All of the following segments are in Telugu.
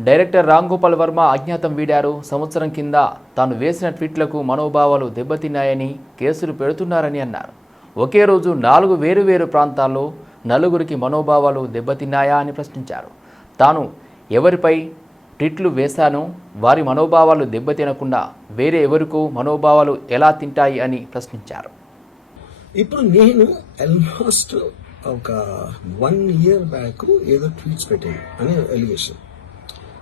డైరెక్టర్ రామ్ గోపాల్ వర్మ అజ్ఞాతం వీడారు. సంవత్సరం కింద తాను వేసిన ట్వీట్లకు మనోభావాలు దెబ్బతిన్నాయని కేసులు పెడుతున్నారని అన్నారు. ఒకే రోజు నాలుగు వేరువేరు ప్రాంతాల్లో నలుగురికి మనోభావాలు దెబ్బతిన్నాయా అని ప్రశ్నించారు. తాను ఎవరిపై ట్వీట్లు వేశానో వారి మనోభావాలు దెబ్బతినకుండా వేరే ఎవరికో మనోభావాలు ఎలా తింటాయి అని ప్రశ్నించారు. ఇప్పుడు నేను ఆల్మోస్ట్ ఒక వన్ ఇయర్ బ్యాక్ ఏదో ట్వీట్స్ పెట్టాను అనే ఎలిగేషన్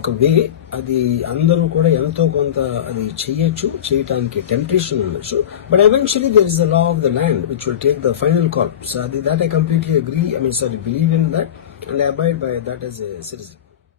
ఒక వే అది అందరూ కూడా ఎంతో కొంత అది చెయ్యొచ్చు చేయటానికి టెంప్టేషన్ ఉండొచ్చు. But eventually there is the law of the land which will take the final call so అది that I completely agree I mean sorry believe in that and abide by that as a citizen